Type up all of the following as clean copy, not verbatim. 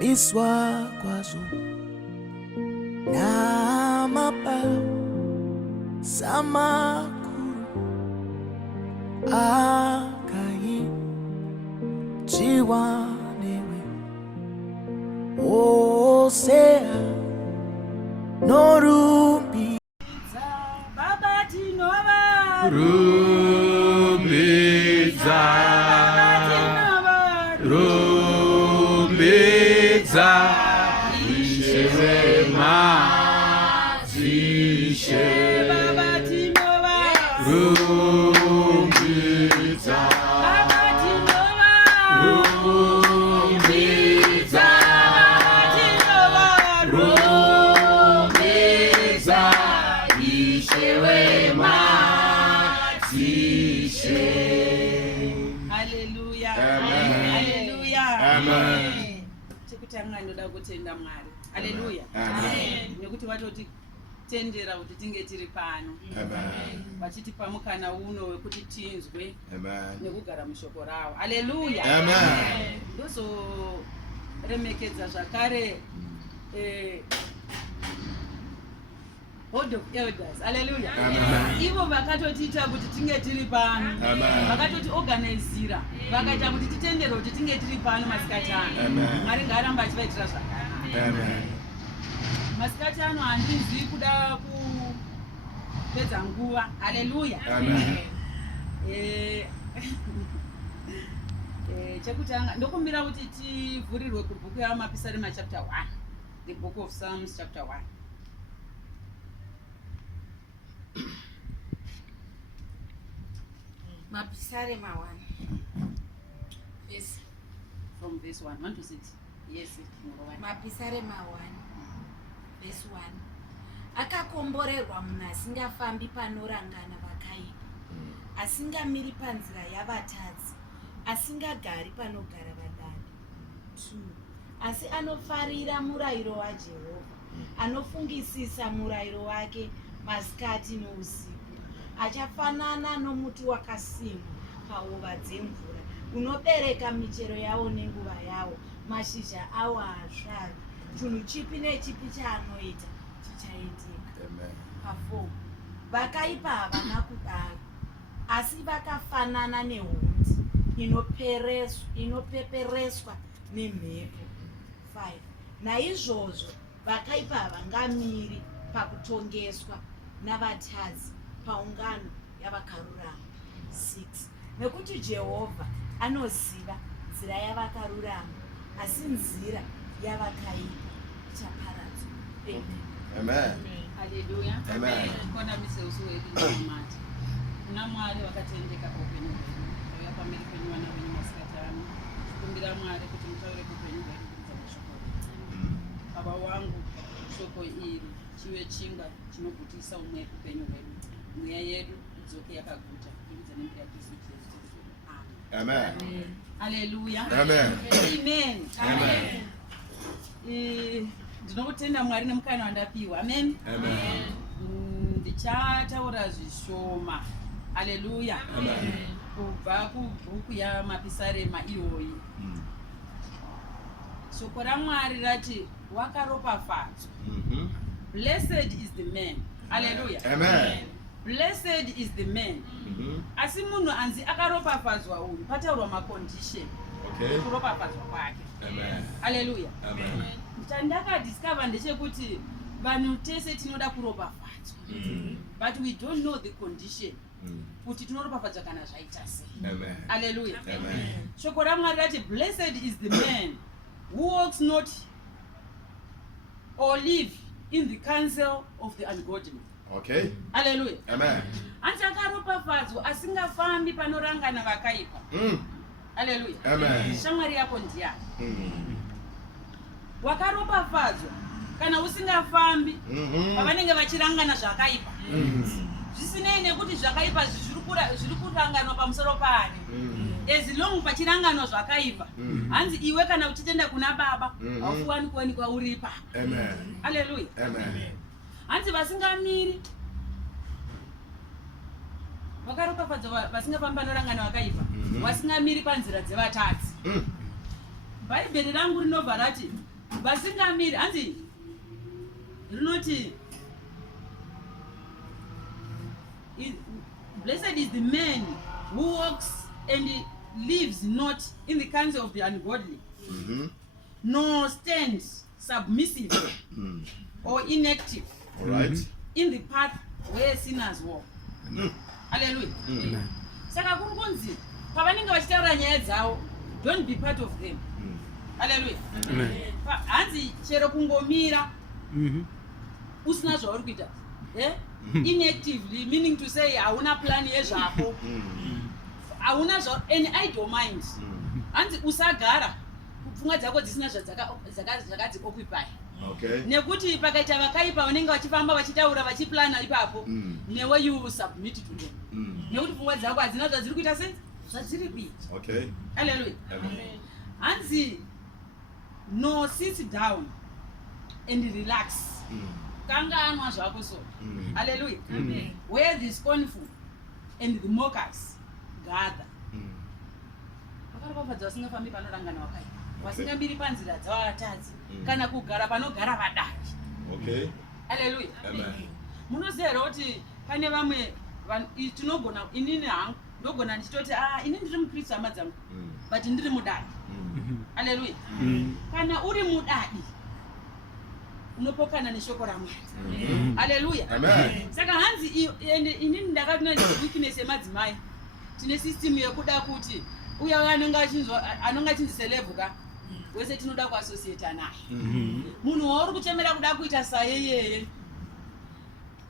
miswa kwazo namapa samakuru akai chiwanewe osea norumbi Baba tinova rumbidza rumbidza ishema zishe Baba tinova rumbidza Baba tinova rumbidza rumbidza ishema zishe. Hallelujah. Amen. Hallelujah. Amen. Chekutanga ndoda kutenda Mwari. Hallelujah. Amen. Nekuti watoti tendera kuti tinge tiri pano. Amen. Vachitipa mukana uno wekuti tinzwe Amen. nekugara mushoko rawo. Hallelujah. Amen. Ndozoremekedza zvakare Board of Elders. Hallelujah. Amen. Ivo vakatotiita kuti tinge tiri pano. Amen. Vakatoti organizira. Vakaita kuti titendere kuti tinge tiri pano masikati ano. Amen. Mwari ngaaramba achivaitira zvakanaka. Amen. Masikati ano handizi kuda kupedza nguva. Hallelujah. Amen. Chekutanga ndokumbira kuti tivhurirwe kubhuku yaMapisarema chapter 1. The book of Psalms chapter 1. Mapisarema 1. Yes. From verse 1 to 6. Yes, Mapisarema 1 verse 1. Akakomborerwa munhu asingafambi panorangana vakaipa, asingamiri panzira yavatadzi, asingagari panogara vadadi. 2. Asi anofarira murayiro waJehovha, anofungisisa murayiro wake masikati nousiku. Achafanana nomuti wakasimwa pahova dzemvura, unobereka michero yawo nenguva yawo, mashizha awo haasvavi. Chinhu chipi nechipi chaanoita chichaitika. Pa4. Vakaipa havana kudaro, asi vakafanana nehundi inopepereswa nemhepo. 5. Naizvozvo vakaipa havangamiri pakutongeswa navatadzi paungano yavakarurama. 6. Nekuti Jehovha anoziva nzira yavakarurama, asi nzira yavakaipa ichaparadzwa. Amen. Hallelujah. Amen. Kona miseusu wedu namati. Kuna Mwari wakatendeka upenyu hwedu. Auya pamberi penyu vana venyu masikati ano. Kumbira Mwari kuti mutaure upenyu hwedu kubudikidza neshoko renyu. Baba wangu, shoko iri chive chingwa chinobvutisa umwe upenyu hwedu. Mweya yedu idzoke yakaguta kubudikidza nembira Kristu Jesu. Amen. Hallelujah. Amen. Amen. Amen. Ndinokutenda Mwari nemukana wandapiwa. Amen. Amen. Ndichataura zvishoma. Hallelujah. Amen. Kubva kubhuku yaMapisarema iyoyi. Shoko raMwari rati wakaropafadzwa. Blessed is the man. Hallelujah. Amen. Blessed is the man. Asi munhu anzi akaropafadzwa uyu pataurwa macondition. Okay. Kuropafadzwa kwake. Amen. Hallelujah. Amen. Chandakadiscover ndechekuti vanhu tese tinoda kuropafadzwa. But we don't know the condition. Kuti tinoropafadzwa kana zvaita sei. Amen. Hallelujah. Amen. Shoko raMwari rati blessed is the man who walks not or live in the counsel of the ungodly. Okay. Hallelujah. Amen. Anzi akaropafadzwa asingafambi panorangana vakaipa. Hallelujah. Amen. Shamwari yako ndiani? Wakaropafadzwa kana usingafambi pavanenge vachirangana zvakaipa. Zvisinei nekuti zvakaipa zviri kuranganwa pamusoro pani. As long pachiranganwa zvakaipa. Hanzi iwe kana uchitenda kuna Baba haufuwani kuwanikwa uri ipapo. Amen. Hallelujah. Amen. Hanzi vasingamiri vakaropafadzwa vasingafambi panorangana vakaipa, vasingamiri panzira dzevatadzi. bhaibheri rangu rinobva rati vasingamiri hanzi rinoti blessed is the man who walks and lives not in the counsel of the ungodly, nor stands submissive or inactive in the path where sinners walk. Hallelujah. Saka kunzi pavanenge vachitaura nyaya dzavo, don't be part of them. Hallelujah. Hanzi chero kungomira usina zvauri kuita, inactively, meaning to say hauna plan yezvako, hauna any idle mind. Hanzi usagara pfungwa dzako dzisina zvakadzi occupy. Nekuti pakaita vakaipa vanenge vachifamba vachitaura vachiplana ipapo, newe you submit to them. Nekuti pfungwa dzako hadzina zvadziri kuita sei zvadziri kuita. Hallelujah. Hanzi no, sit down and relax. Kanganwa zvako so. Hallelujah. Where the scornful and the mockers gather. Makaropafadzwa vasingafambi panorangana wakaipa, vasingambiri panzira dzavatadzi, kana kugara panogara vadaki. Hallelujah. Munoziva here kuti pane vamwe tinogona, inini hangu ndogona ndichitoti ini ndiri mukristu hama dzangu, but ndiri mudadi. Hallelujah. Kana uri mudadi unopokana neshoko raMwari. Hallelujah. Saka hanzi inini ndakatona weakness yemadzimai, tine system yekuda kuti uya anonga achinzi celeb ka wese tinoda kuassociate naye. Munhu wauri kuchemera kuda kuita sayeyeye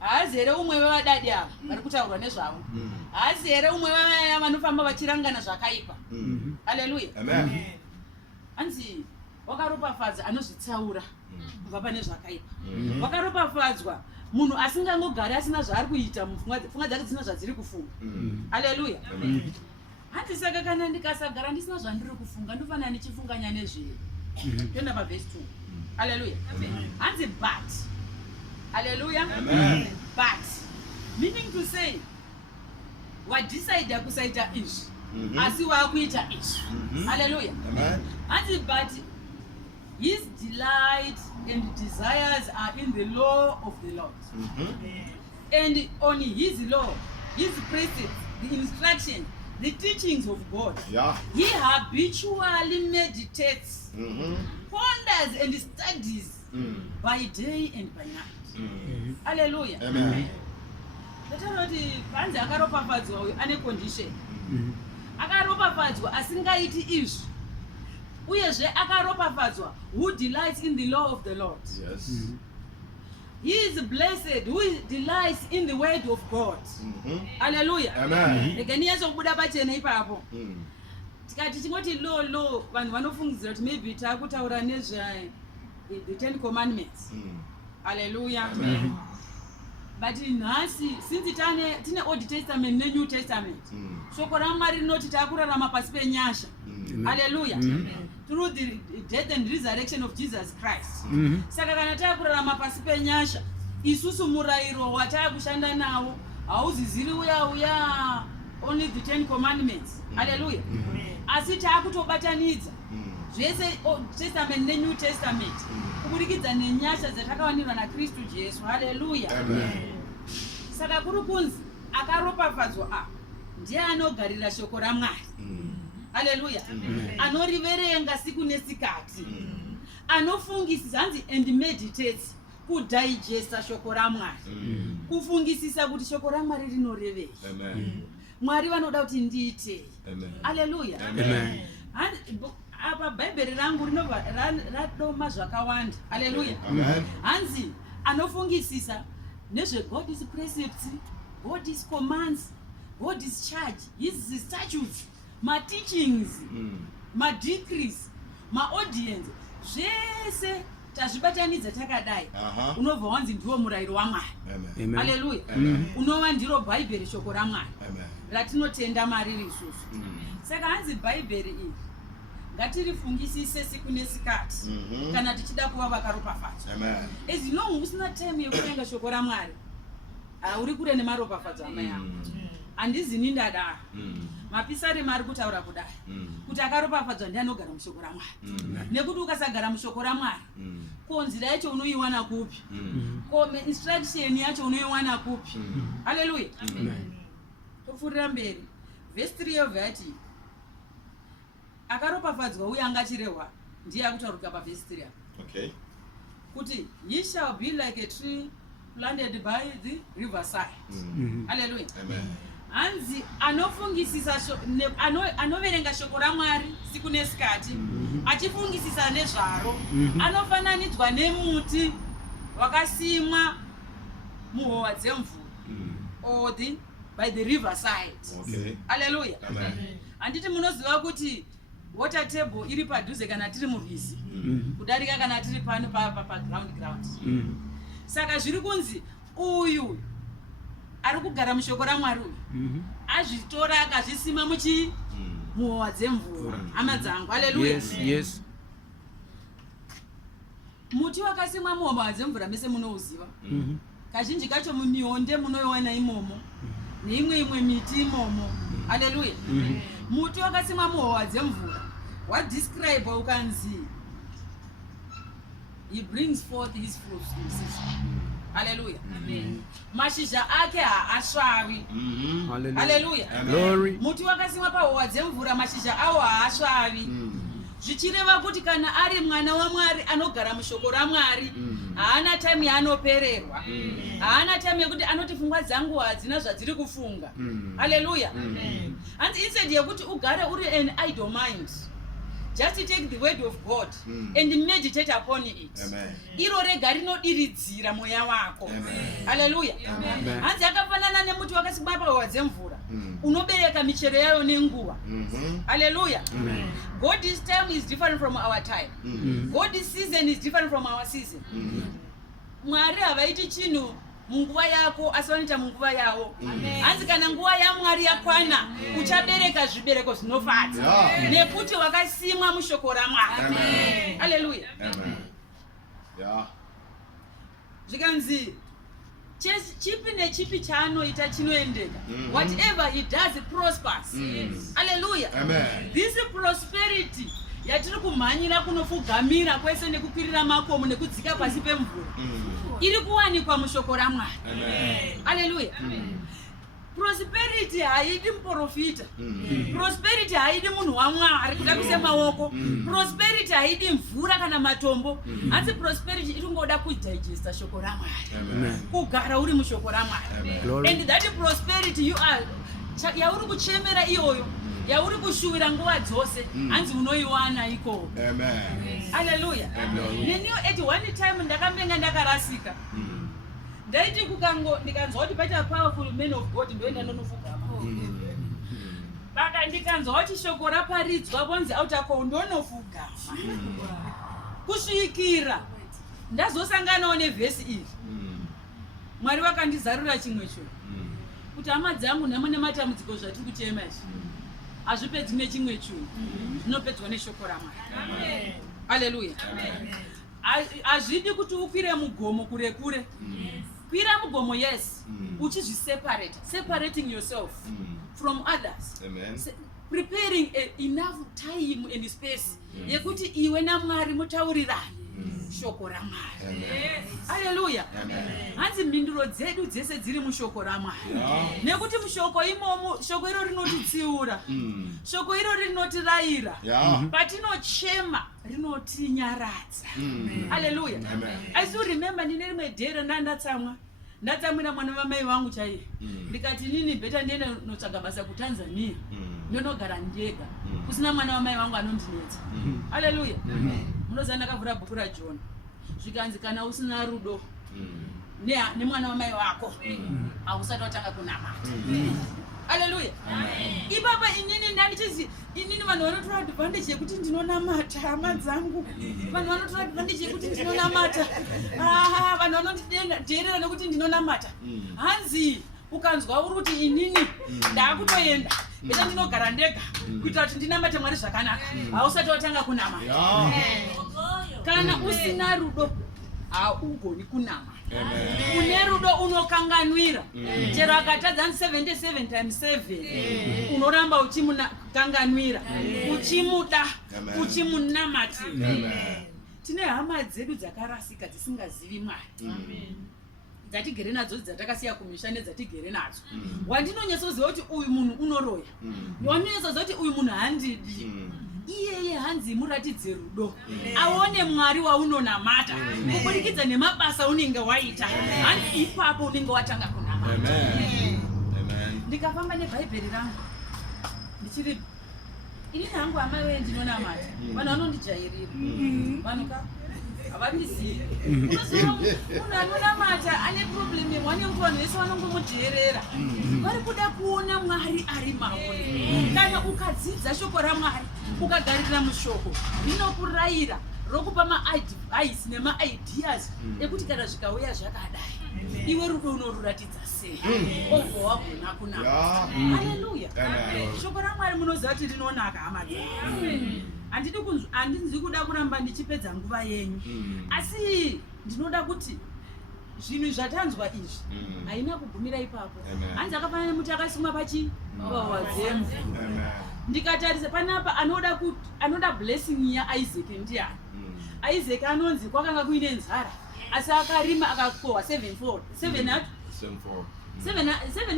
haazi here umwe wevadadi ava vari kutaurwa nezvavo, haazi here umwe vevaya vanofamba vachirangana zvakaipa. Hallelujah. Hanzi wakaropafadza anozvitsaura kubva pane zvakaipa. Wakaropafadzwa munhu asingangogari asina zvaari kuita mupfungwa dzake dzisina zvadziri kufunga. Hallelujah. Hanzi saka kana ndikasagara ndisina zvandiri kufunga ndofanira ndichifunganya nezviri. Toenda pavhesi 2. Hallelujah. Hanzi but. Hallelujah. But meaning to say wadecide kusaita izvi asi waakuita izvi. Hallelujah. Hanzi but his delight and desires are in the law of the Lord. And on his law, his precepts, the instruction, the teachings of God, he habitually meditates, ponders and studies by day and by night. Hallelujah. Ndataura kuti panzi akaropafadzwa uyu ane condition. Akaropafadzwa asingaiti izvi. Uyezve akaropafadzwa who delights in the law of the Lord. He is blessed who delights in the word of God. Hallelujah. Again, yes, kubuda pachena ipapo. Tikati chingoti lo vanhu vanofungidzira kuti maybe takutaura nezve the 10 commandments. Hallelujah. But nhasi since tine Old Testament ne New Testament, shoko raMwari rinoti takurarama pasi penyasha. Hallelujah. Through the death and resurrection of Jesus Christ. Saka kana takurarama pasi penyasha, isusu murayiro watakushanda nawo hauziziri uya only the 10 commandments. Hallelujah. Asi takutobatanidza zvese Old Testament ne New Testament kuburikidza nenyasha dzatakawanirwa naKristu Jesu. Hallelujah. Saka kuri kunzi akaropafadzwa ndiye anogarira shoko raMwari. Hallelujah. Anoriverenga siku nesikati, anofungisisa hanzi and meditates, kudigesta shoko raMwari, kufungisisa kuti shoko raMwari rinorevei, Mwari vanoda kuti ndiite. Hallelujah. Apa bhaibheri rangu rinobva radoma zvakawanda. Hallelujah. Hanzi anofungisisa nezve God's precepts, God's commands, God's charge, his statutes, my teachings, my decrees, my audience, zvese tazvibatanidza takadai, unobva wanzi ndiwo murayiro waMwari. Hallelujah. Unova ndiro bhaibheri shoko raMwari ratinotenda mariri isusu. Saka hanzi bhaibheri iyi ngatirifungisise siku nesikati kana tichida kuva vakaropafadzwa. As long usina time yekuverenga shoko raMwari, uri kure nemaropafadzwa amai angu. handizini ndadaro mapisari mari kutaura kudai kuti akaropafadzwa ndianogara mushoko raMwari nekuti ukasagara mushoko raMwari ko nzira yacho unoiwana kupi ko instruction yacho unoiwana kupi haleluya tofurira mberi verse 3 yobva yati akaropafadzwa uye angatirehwa ndiye akutaurika paverse 3 Okay. kuti he shall be like a tree planted by the riverside. Hallelujah. Amen. Hanzi anofungisisa anoverenga shoko raMwari siku nesikati achifungisisa nezvaro anofananidzwa nemuti wakasimwa muhova dzemvura or by the riverside. Okay. Hallelujah. Amen. Handiti munoziva kuti water table iri padhuze kana tiri murwizi kudarika kana tiri pano pa ground. Saka zviri kunzi uyu ari kugara mushoko raMwari uyu azvitora akazvisima muhova dzemvura. Hama dzangu, haleluya. Yes. Muti wakasimwa muhova dzemvura mese munouziva. Kazhinji kacho mumionde munoiwana imomo neimwe miti imomo. Haleluya. Muti wakasimwa muhova dzemvura wadescribe ukanzi he brings forth his fruits in season. Hallelujah. Mashizha ake haasvavi. Hallelujah. Glory. Muti wakasimwa pahova dzemvura mashizha awo haasvavi. Zvichireva kuti kana ari mwana waMwari anogara mushoko raMwari haana time yaanopererwa. Haana time yekuti anoti pfungwa dzangu hadzina zvadziri kufunga. Hallelujah. Hanzi instead yekuti ugare uri an idle mind, just take the word of God and meditate upon it. Amen. Iro rega rinodiridzira mweya wako. Haleluya. Hanzi akafanana nemuti wakasimwa pahova dzemvura unobereka michero yayo nenguva. Haleluya. God's time is different from our time. God's season is different from our season. Mwari havaiti chinhu munguva yako asi vanoita munguva yavo. Hanzi kana nguva yaMwari yakwana uchabereka zvibereko zvinofadza nekuti wakasimwa mushoko raMwari. Haleluya. Yeah. Zvikanzi chipi nechipi chaanoita chinoendeka. Whatever he does it prospers. Haleluya. Amen. This prosperity yatiri kumhanyira kunofugamira kwese nekukwirira makomo nekudzika pasi pemvura iri kuwanikwa mushoko raMwari. Haleluya. Prosperity haidi muprofita. Prosperity haidi munhu waMwari kuda kuisa maoko. Prosperity haidi mvura kana matombo. Hanzi prosperity iringoda kudigesta shoko raMwari. Kugara uri mushoko raMwari. And that prosperity you are yauri kuchemera iyoyo yauri kushuwira nguva dzose hanzi unoiwana ikoko. Haleluya. Neniyo at one time ndakambenga ndakarasika. Ndaiti ndikanzwa kuti paita powerful men of God ndoenda ndonofugama. Baka ndikanzwa kuti shoko raparidzwa bonzi autako ndonofugama. Kusvikira ndazosanganawo nevhesi iri. Mwari wakandizarura chimwe chinhu. Kuti hama dzangu namune matambudziko zvatiri kuchema izvi hazvipedzi nechimwe chinhu, zvinopedzwa neshoko raMwari. Haleluya. Hazvidi kuti ukwire mugomo kure kure. Kwira mugomo, yes, separating yourself from others. Preparing enough time and space yekuti iwe naMwari mutaurirane shoko raMwari. Haleluya. Hanzi mhinduro dzedu dzese dziri mushoko raMwari. Nekuti mushoko imomo shoko iro rinotitsiura. Shoko iro rinotirayira. Patinochema rinotinyaradza. Haleluya. I still remember ndine rimwe dhera ndatsamwira mwana wamai vangu chaiye. Ndikati nini beta ndiende notsvaga basa kuTanzania. Ndonogara ndega. Kusina mwana wamai vangu anondinetsa. Haleluya. Munoziva ndakavhura bhuku raJohn. Zvikanzi kana usina rudo nemwana wamai vako hausati watanga kunamata. Haleluya. Ipapa inini ndandichizi inini vanhu vanotora advantage yekuti ndinonamata hama dzangu. Vanhu vanotora advantage yekuti ndinonamata. Vanhu vanonditeerera nekuti ndinonamata. Hanzi ukanzwa uri kuti inini ndakutoenda beta ndinogara ndega kuitira kuti ndinamate Mwari zvakanaka hausati watanga kunamata. Kana usina rudo haugoni kunamata. Une rudo unokanganwira. Chero akatadza 77 times 7. Unoramba uchimukanganwira. Uchimuda. Uchimunamati. Tine hama dzedu dzakarasika dzisingazivi Mwari. Dzatigere nadzo dzatakasiya kumisha nedzatigere nadzo. Wandinonyasoziva kuti uyu munhu unoroya. Wandinonyasoziva kuti uyu munhu handidi. Iyeye hanzi muratidze rudo. Aone Mwari waunonamata. Kubudikidza nemabasa unenge waita. Hanzi ipapo unenge watanga kunamata. Amen. Ndikafamba nebhaibheri rangu. Ndichiri ini hangu amai wewe ndinonamata. Vanhu vanondijairira. Vanuka avamizivi. Unoziva munhu anonamata ane problem yemwane muthu wese vanongomuteerera. Vari kuda kuona Mwari ari mauri. Kana ukadzidza shoko raMwari ukagarira mushoko rinokurayira rokupa ma-advice nema-ideas ekuti kana zvikauya zvakadai iwe rudo unoruratidza sei obva wagona kunamata. Haleluya. Shoko raMwari munoziva kuti rinonaka hama dzenyu. Handinzi kuda kuramba ndichipedza nguva yenyu, asi ndinoda kuti zvinhu zvatanzwa izvi haina kugumira ipapo. Hanzi akafanana nemuti akasimwa pachivawa dzemvu. Ndikatarisa panapa anoda blessing yaIsaac ndiani? Isaac anonzi kwakanga kuine nzara asi akarima akakohwa 7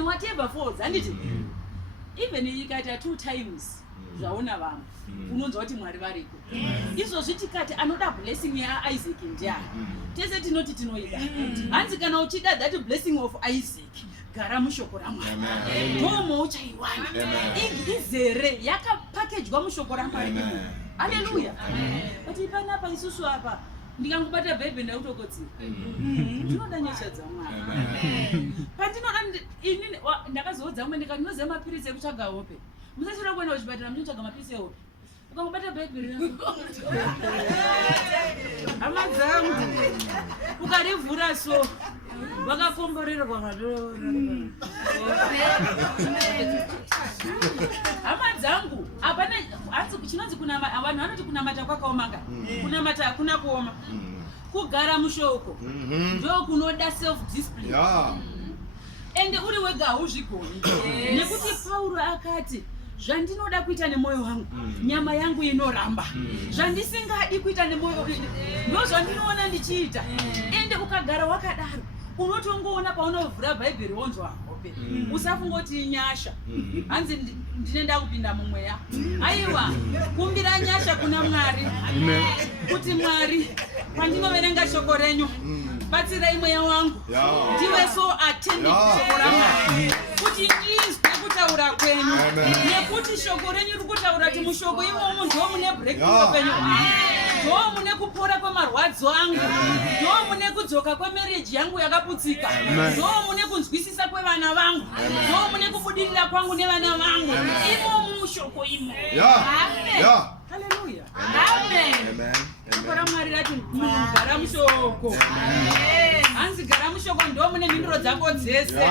whatever folds. Handiti even ikaita 2 times zvaona vanhu unonzwa kuti Mwari variko. Izvozvi tikati anoda blessing yaIsaac ndiani? Tese tinoti tinoida. Hanzi kana uchida that blessing of Isaac gara mushoko raMwari. Ndomo uchaiwana. Izere yakapackagedwa mushoko raMwari. Haleluya. Kuti panapa isusu apa ndikangobata bhaibheri ndautokotsira. Ndinoda nyasha dzaMwari. Pandinoda inini ndakazoudza mwe ndikanoziva mapirisi ekutsvaga hope. Musachira kuenda kuchipatara munotsvaga mapirisi ehope. Ukangobata bhaibheri hama dzangu ukarivhura so vakakomborerwa hama dzangu hapana. Hanzi chinonzi kunamata, vanhu vanoti kunamata kwakaomanga. Kunamata hakuna kuoma. Kugara mushoko ndo kunoda self discipline. Ende uri wega hauzvigoni. Nekuti Pauro akati zvandinoda kuita nemwoyo wangu nyama yangu inoramba. Zvandisingadi kuita nemwoyo ndo zvandinoona ndichiita. Ende ukagara wakadaro unotongoona paunovhura bhaibheri wonzwa hope. Usafungoti inyasha. Hanzi ndinenda kupinda mumweya. Aiwa kumbira nyasha kuna Mwari. Kuti Mwari pandinoverenga shoko renyu batsirai mweya wangu ndiwe so attended shoko raMwari kuti ndizwe kutaura kwenyu. Nekuti shoko renyu riri kutaura kuti mushoko imomo ndo mune breakthrough penyu. Ndo mune kupora kwemarwadzo angu. Ndo mune kudzoka kwemarriage yangu yakaputsika. Ndo mune kunzwisisa kwevana vangu. Ndo mune kubudirira kwangu nevana vangu. Imomo mushoko imo. Haleluya. Amen. Shoko raMwari rati gara mushoko. Hanzi gara mushoko ndo mune mhinduro dzako dzese.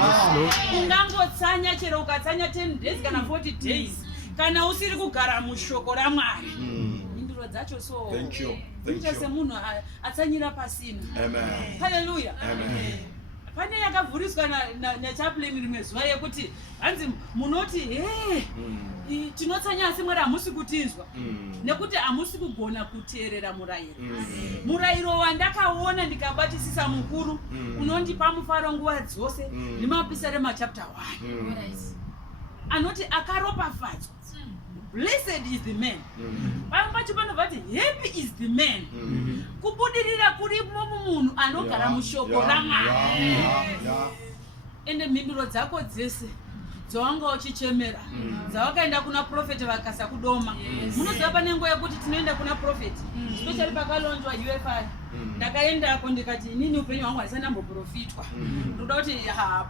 Ungangotsanya chero ukatsanya 10 days kana 40 days kana usiri kugara mushoko raMwari. Mhinduro dzacho so. Thank you. Semunhu atsanyira pasina. Haleluya. Pane yakavhuriswa nachaplain rimwe zuva yekuti hanzi munoti tinotsanya asi Mwari hamusi kutinzwa nekuti hamusi kugona kuteerera murayiro. Murayiro wandakaona ndikabatisisa mukuru unondipa mufaro nguva dzose ndimapisa remachapter 1 anoti akaropafadzwa. Blessed is the man. Pacho panobva kuti happy is the man. Kubudirira kurimo mumunhu anogara mushoko raMwari. Ende mhinduro dzako dzese dzawanga uchichemera dzawakaenda kuna profeti vakasa kudoma. Munoziva pane nguva yekuti tinoenda kuna profeti especially pakalonzwa UFI. Ndakaendako ndikati inini upenyu hwangu haisana mboprofitwa. Ndoda kuti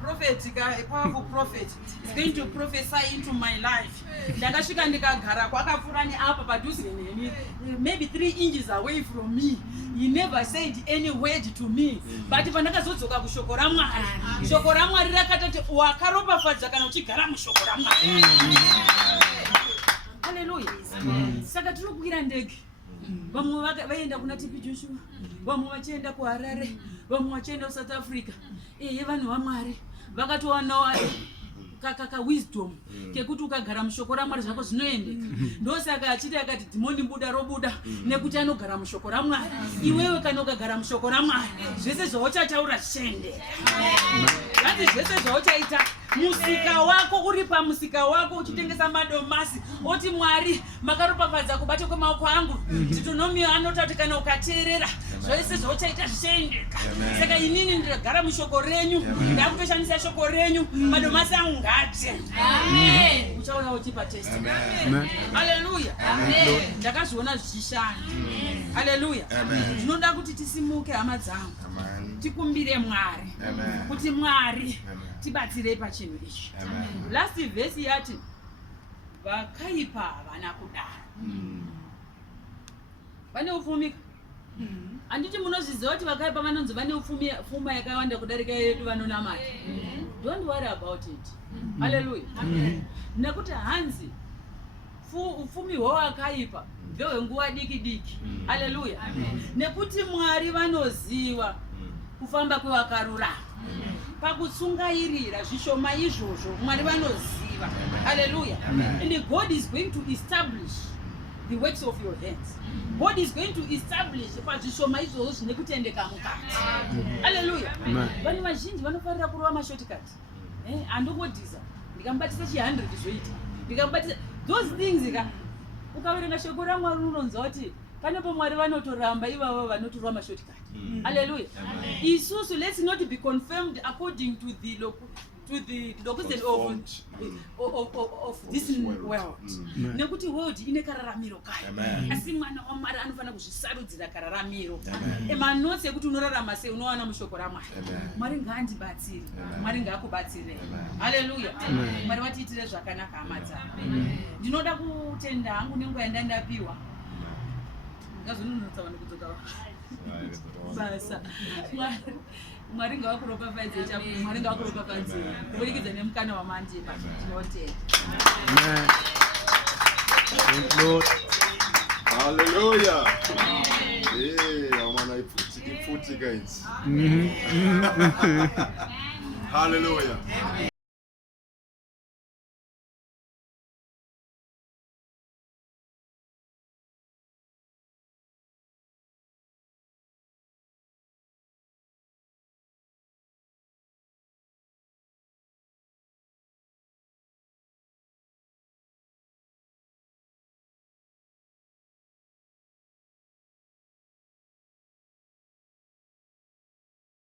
prophet powerful prophet is going to prophesy into my life. Ndakasvika ndikagara kwakapfuura neapa padhuze neni maybe 3 inches away from me. He never said any word to me. But pandakazodzoka kushoko raMwari, shoko raMwari rakatati wakaropafadzwa kana uchigara mushoko raMwari. Haleluya. Saka tiri kukwira ndege vamwe vaenda kuna TP Joshua, vamwe vachienda kuHarare, vamwe vachienda kuSouth Africa. Vanhu vaMwari vakatowana kaka wisdom kekuti ukagara mushoko raMwari zvako zvinoendeka. Ndosaka achiti akati dhimoni buda robuda nekuti anogara mushoko raMwari. Iwewe kana ukagara mushoko raMwari zvese zvauchataura zvichaendeka. Zvanzi zvese zvauchaita musika wako uri pamusika wako uchitengesa madomasi oti Mwari makaropafadza kubata kwemaoko angu Deuteronomy anoti kana ukateerera zvese zvauchaita zvichaendeka. Saka inini ndagara mushoko renyu, ndakutoshandisa shoko renyu, madomasi angu ngaache. Amen. Uchauya uchipa testimony. Amen. Hallelujah. Amen. Ndakazviona zvichishanda. Hallelujah. Ndinoda kuti tisimuke hama dzangu. Tikumbire Mwari kuti Mwari tibatsire pachinhu ichi. Last verse yati vakaipa havana kudaro. Vane ufumika. Anditi munozviziva kuti vakaipa vanonzi vane ufuma yakawanda kudarika yedu vanonamata. Don't worry about it. Hallelujah. Nekuti hanzi ufumi hwavakaipa ndehwenguva diki diki. Hallelujah. Nekuti Mwari vanoziva kufamba kwevakarurama. Pakutsungairira zvishoma izvozvo Mwari vanoziva. Hallelujah. And God is going to establish the works of your hands. God is going to establish pazvishoma izvozvo zvine kutendeka mukati. Hallelujah. Vanhu vazhinji vanofarira kurova mashortcut. Andokodhiza ndikamubatisa chi100 zvoita. Ndikamubatisa those things ukaverenga shoko raMwari unonzwa kuti panepo Mwari vanotoramba ivavo vanotorwa mashortcut. Hallelujah. Isusu, let's not be confirmed according to the location of this world. Nekuti world ine kararamiro kayo. Asi mwana waMwari anofana kuzvisarudzira kararamiro. Emanotsi ekuti unorarama sei unowana mushoko raMwari. Mwari ngaandibatsire. Mwari ngaakubatsire. Hallelujah. Mwari watiitire zvakanaka hama dzangu. Ndinoda kutenda hangu nenguva yandandapiwa. Ngazvinonotsa vanhu kudzoka. Sasa Mwari ngavakuropafadze chako, Mwari ngavakuropafadze kubudikidza nemukana wamanje patinotenda. Amen. Thank you, Lord. Hallelujah. Amana ifuthi guys. Hallelujah.